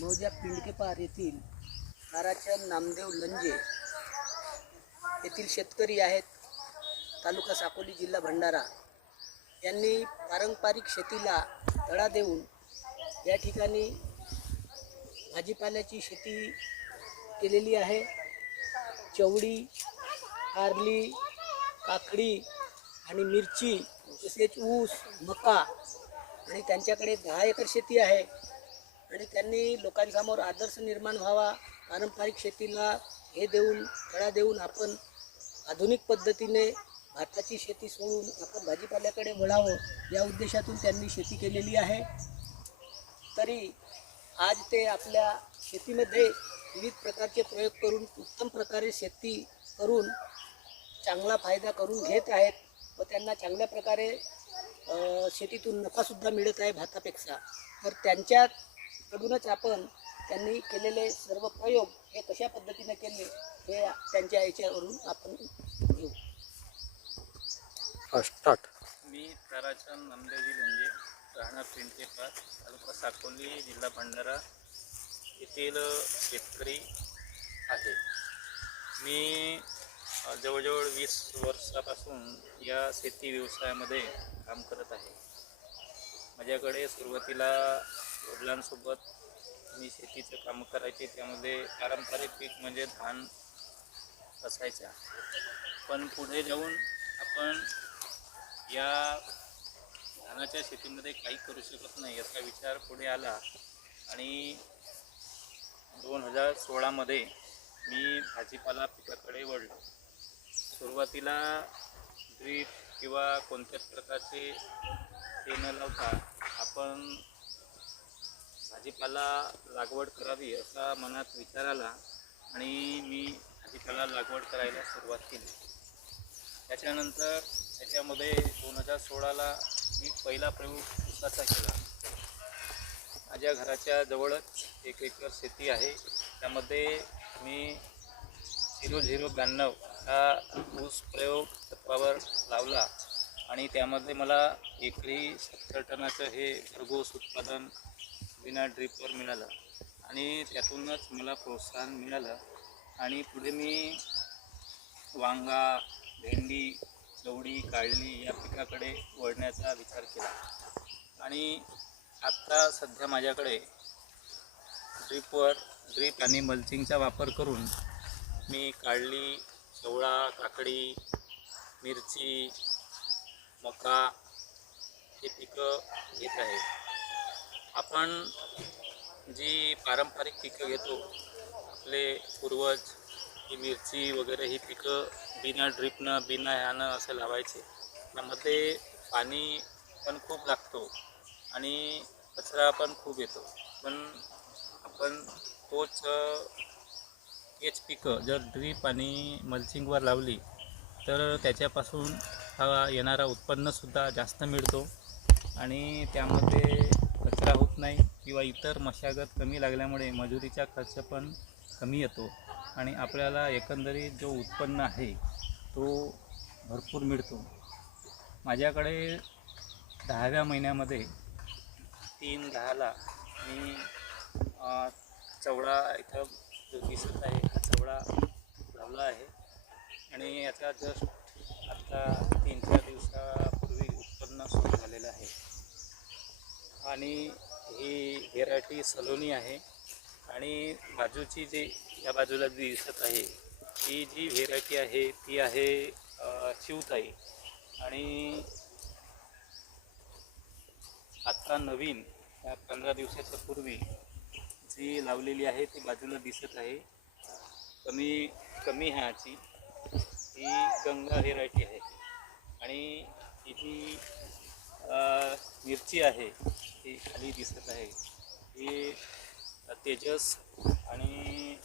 मौजा पिंडकेपार येथील ताराचंद नामदेव लंजे येथील शेतकरी आहेत. तालुका साकोली जिल्हा भंडारा. यांनी पारंपरिक शेतीला तळा देऊन या ठिकाणी भाजीपाल्याची शेती केलेली आहे. चवडी कारली काकडी आणि मिरची तसेच ऊस मका आणि त्यांच्याकडे दहा एकर शेती आहे. आणि त्यांनी लोकांसमोर आदर्श निर्माण व्हावा पारंपरिक शेतीला हे देऊन कळा देऊन आपण आधुनिक पद्धतीने भाताची शेती सोडून आपण भाजीपाल्याकडे वळावं या उद्देशातून त्यांनी शेती केलेली आहे. तरी आज ते आपल्या शेतीमध्ये विविध प्रकारचे प्रयोग करून उत्तम प्रकारे शेती करून चांगला फायदा करून घेत आहेत व त्यांना चांगल्या प्रकारे शेतीतून नफासुद्धा मिळत आहे भातापेक्षा. तर त्यांच्याकडूनच आपण त्यांनी केलेले सर्व प्रयोग हे कशा पद्धतीने केले हे त्यांच्या याच्यावरून आपण घेऊ. स्टार्ट मी ताराचंद नामदेवजी लंजे राहणार पिंटेपार तालुका साकोली जिल्हा भंडारा येथील शेतकरी आहे. मी जवळजवळ वीस वर्षापासून या शेती व्यवसायामध्ये काम करत आहे. माझ्याकडे सुरुवातीला वडिलांसोबत मी शेतीचं कामं करायचे त्यामध्ये पारंपरिक पीक म्हणजे धान असायचा. पण पुढे जाऊन आपण या धानाच्या शेतीमध्ये काही करू शकत नाही याचा विचार पुढे आला आणि दोन हजार सोळामध्ये मी भाजीपाला पिकाकडे वळलो. सुरुवातीला ड्रीप किंवा कोणत्याच प्रकारचे ते न लावता आपण भाजीपाला लागवड करावी असा मनात विचार आला आणि मी भाजीपाला लागवड करायला सुरुवात केली. त्याच्यानंतर त्याच्यामध्ये दोन हजार सोळाला मी पहिला प्रयोग ऊसाचा केला. माझ्या घराच्या जवळच एक एकर शेती आहे. त्यामध्ये मी झिरो झिरो ब्याण्णव हा ऊस प्रयोग तत्वावर लावला आणि त्यामध्ये मला एकरी सत्तर टनाचं हे भरघोस उत्पादन विना ड्रीपवर मिळालं. आणि त्यातूनच मला प्रोत्साहन मिळालं. आणि पुढे मी वांगा भेंडी चवडी काळली या पिकाकडे वळण्याचा विचार केला. आणि आत्ता सध्या माझ्याकडे ड्रीपवर ड्रीप आणि मल्चिंगचा वापर करून मी काळली चवळा काकडी मिरची मका हे पिकं घेत आहे. आपण जी पारंपरिक पिकं घेतो आपले पूर्वज ही मिरची वगैरे ही पिकं बिना ड्रीपनं बिना ह्यानं असं लावायचे. त्यामध्ये पाणी पण खूप लागतो आणि कचरा पण खूप येतो. पण आपण तोच तेच पिकं जर ड्रीप आणि मल्चिंगवर लावली तर त्याच्यापासून हा येणारा उत्पन्नसुद्धा जास्त मिळतो आणि त्यामध्ये नाही किंवा इतर मशागत कमी लागल्यामुळे मजुरीचा खर्च पण कमी येतो आणि आपल्याला एकंदरीत जो उत्पन्न आहे तो भरपूर मिळतो. माझ्याकडे दहाव्या महिन्यामध्ये तीन दहाला मी चवडा इथं जो दिसत आहे हा चवडा लावला आहे. आणि याचा जस्ट आता तीन चार दिवसापूर्वी उत्पन्न सुरू झालेलं आहे. आणि हेराटी व्हेरायटी सलोनी आहे. आणि बाजूची जी या बाजूला जी दिसत आहे ही जी व्हेरायटी आहे ती आहे शिवताई. आणि आत्ता नवीन या पंधरा दिवसाच्या पूर्वी जी लावलेली आहे ती बाजूला दिसत आहे. कमी कमी ह्याची ही गंगा व्हेरायटी आहे. आणि ही जी अ, मिरची आहे ती खाली दिसत आहे. ही तेजस आणि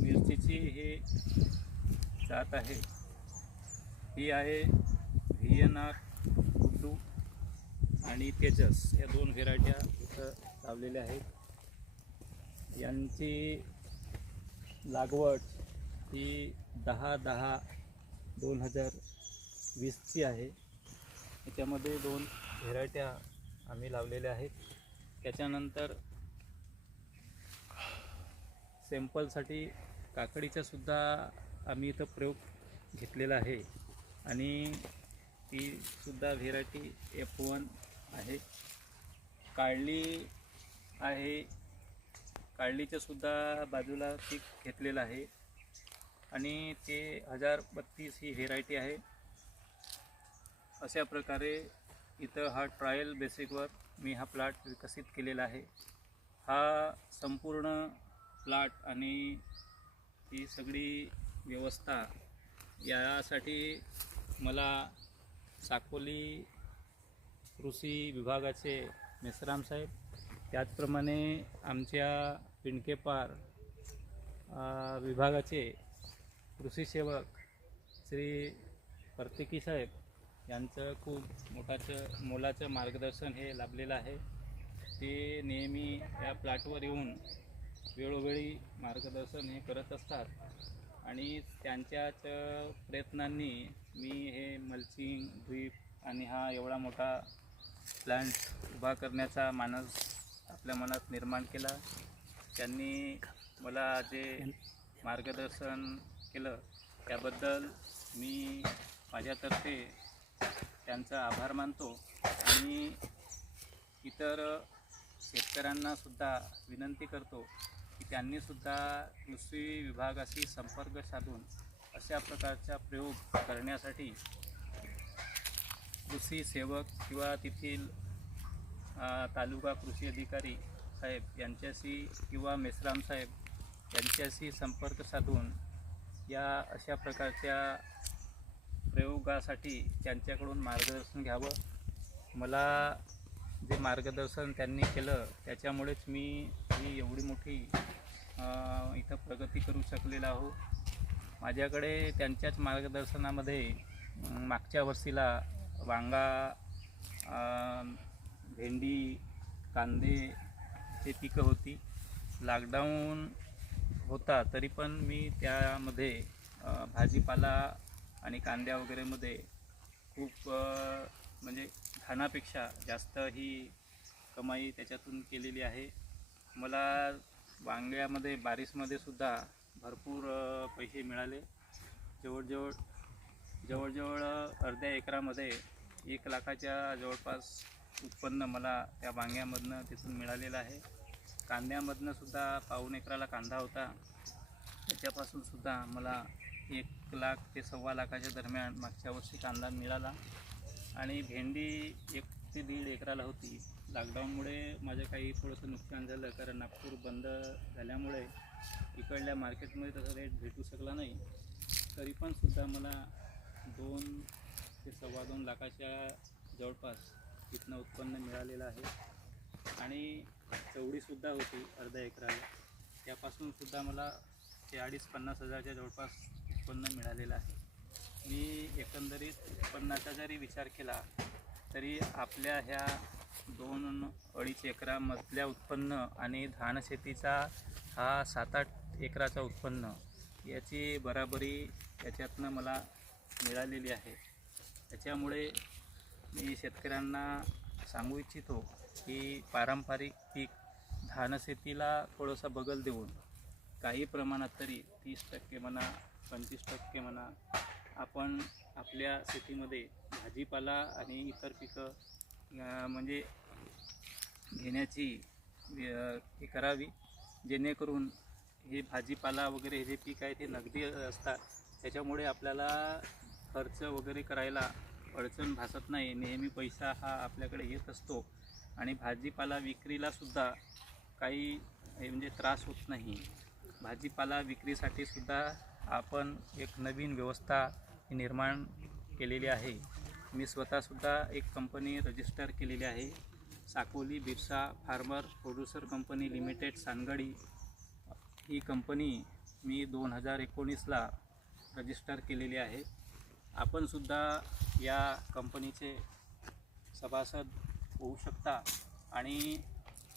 मिरचीची ही जात आहे. ही आहे व्ही एन आर गुड्डू आणि तेजस. या दोन व्हेरायट्या इथं लावलेल्या आहेत. यांची लागवड ही दहा दहा दोन हजार वीसची आहे. याच्यामध्ये दोन व्हेरायट्या आम्ही लावलेल्या आहेत. त्याच्यानंतर सॅम्पलसाठी काकडीचासुद्धा आम्ही इथं प्रयोग घेतलेला आहे. आणि तीसुद्धा व्हेरायटी एफ वन आहे. काळली आहे. काळलीच्यासुद्धा बाजूला पीक घेतलेलं आहे. आणि ते हजार बत्तीस ही व्हेरायटी आहे. अशा प्रकारे इथं हा ट्रायल बेसिकवर मी हा प्लॉट विकसित केलेला आहे. हा संपूर्ण प्लॉट आणि ही सगळी व्यवस्था यासाठी मला साकोली कृषी विभागाचे मेसराम साहेब त्याचप्रमाणे आमच्या पिंडकेपार विभागाचे कृषी सेवक श्री पर्तिकी साहेब यांचं खूप मोठाचं मोलाचं मार्गदर्शन हे लाभलेलं आहे. ते नेहमी या प्लॅटवर येऊन वेळोवेळी मार्गदर्शन हे करत असतात. आणि त्यांच्याच प्रयत्नांनी मी हे मल्चिंग ड्रीप आणि हा एवढा मोठा प्लॅन्ट उभा करण्याचा मानस आपल्या मनात निर्माण केला. त्यांनी मला जे मार्गदर्शन केलं त्याबद्दल मी माझ्यातर्फे त्यांचा आभार मानतो आणि इतर शेतकऱ्यांनासुद्धा विनंती करतो की त्यांनीसुद्धा कृषी विभागाशी संपर्क साधून अशा प्रकारचा प्रयोग करण्यासाठी कृषी सेवक किंवा तेथील तालुका कृषी अधिकारी साहेब यांच्याशी किंवा मेसराम साहेब यांच्याशी संपर्क साधून या अशा प्रकारच्या प्रयोगासाठी त्यांच्याकडून मार्गदर्शन घ्यावं. मला जे मार्गदर्शन त्यांनी केलं त्याच्यामुळेच मी ही एवढी मोठी इथं प्रगती करू शकलेला आहो. माझ्याकडे त्यांच्याच मार्गदर्शनामध्ये मागच्या वर्षीला वांगा भेंडी कांदे हे पिकं होती. लॉकडाऊन होता तरी पण मी त्यामध्ये भाजीपाला आणि कांद्या वगैरेमध्ये खूप म्हणजे धानापेक्षा जास्त ही कमाई त्याच्यातून केलेली आहे. मला वांग्यामध्ये बारिशमध्ये सुद्धा भरपूर पैसे मिळाले. जवळजवळ जवळजवळ अर्ध्या एकरामध्ये एक लाखाच्या जवळपास उत्पन्न मला त्या वांग्यामधनं तिथून मिळालेलं आहे. कांद्यामधनं सुद्धा पाऊण एकराला कांदा होता. त्याच्यापासून सुद्धा मला एक लाख ते सव्वा लाखाच्या दरम्यान मागच्या वर्षी कांदा मिळाला. आणि भेंडी एक ते दीड एकराला होती. लॉकडाऊनमुळे माझं काही थोडंसं नुकसान झालं कारण नागपूर बंद झाल्यामुळे इकडल्या मार्केटमध्ये तसा रेट भेटू शकला नाही. तरी पण सुद्धा मला दोन ते सव्वा दोन लाखाच्या जवळपास इथनं उत्पन्न मिळालेलं आहे. आणि चवडीसुद्धा होती अर्ध्या एकराला. त्यापासून सुद्धा मला चाळीस पन्नास हजारच्या जवळपास उत्पन्न मिळालेलं आहे. मी एकंदरीत उत्पन्नाचा जरी विचार केला तरी आपल्या ह्या दोन अडीच एकरामधल्या उत्पन्न आणि धानशेतीचा हा सात आठ एकराचा उत्पन्न याची बराबरी याच्यातनं मला मिळालेली आहे. त्याच्यामुळे मी शेतकऱ्यांना सांगू इच्छितो की पारंपरिक पीक धानशेतीला थोडंसं बगल देऊन काही प्रमाणात तरी तीस टक्के म्हणा पंचवीस टक्के म्हणा आपण आपल्या शेतीमध्ये भाजीपाला आणि इतर पिकं म्हणजे घेण्याची हे करावी जेणेकरून हे भाजीपाला वगैरे हे जे पीक आहे ते नगदी असतात. त्याच्यामुळे आपल्याला खर्च वगैरे करायला अडचण भासत नाही. नेहमी पैसा हा आपल्याकडे येत असतो. आणि भाजीपाला विक्रीलासुद्धा काही म्हणजे त्रास होत नाही. भाजीपाला विक्रीसाठी सुद्धा आपण एक नवीन व्यवस्था निर्माण केलेली आहे. मी स्वतःसुद्धा एक कंपनी रजिस्टर केलेली आहे. Sakoli Birsa farmer producer company limited Sangadi ही कंपनी मी दोन हजार एकोणीसला रजिस्टर केलेली आहे. आपणसुद्धा या कंपनीचे सभासद होऊ शकता आणि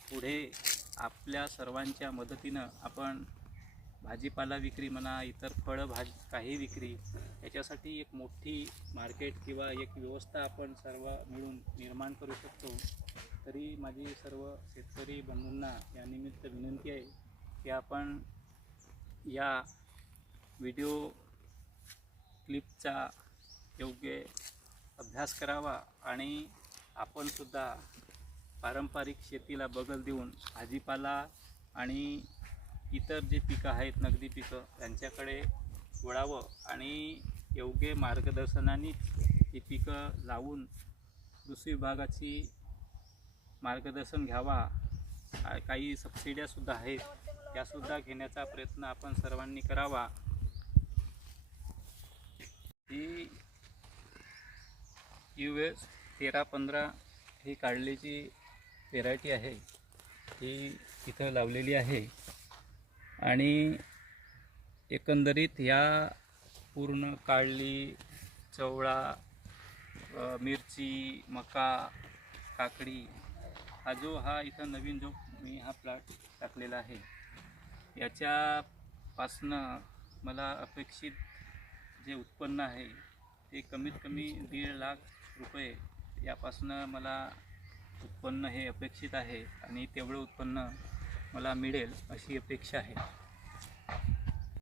पुढे आपल्या सर्वांच्या मदतीनं आपण भाजीपाला विक्री म्हणा इतर फळं भाज काही विक्री याच्यासाठी एक मोठी मार्केट किंवा एक व्यवस्था आपण सर्व मिळून निर्माण करू शकतो. तरी माझी सर्व शेतकरी बंधूंना यानिमित्त विनंती आहे की आपण या व्हिडिओ क्लिपचा योग्य अभ्यास करावा आणि आपणसुद्धा पारंपरिक शेतीला बगल देऊन भाजीपाला आणि इतर जे पिकं आहेत नगदी पिकं त्यांच्याकडे वळावं आणि योग्य मार्गदर्शनानेच ही पिकं लावून कृषी विभागाची मार्गदर्शन घ्यावा. काही सबसिड्यासुद्धा आहेत. त्यासुद्धा घेण्याचा प्रयत्न आपण सर्वांनी करावा. ही यू एस तेरा पंधरा ही काढलेची व्हेरायटी आहे. ही इथं लावलेली आहे. आणि एकंदरीत ह्या पूर्ण काढली चवळा मिरची मका काकडी हा जो हा इथं नवीन जो मी हा प्लॉट टाकलेला आहे याच्यापासनं मला अपेक्षित जे उत्पन्न आहे ते कमीत कमी दीड लाख रुपये यापासनं मला उत्पन्न हे अपेक्षित आहे आणि तेवढं उत्पन्न मला मिळेल अशी अपेक्षा आहे.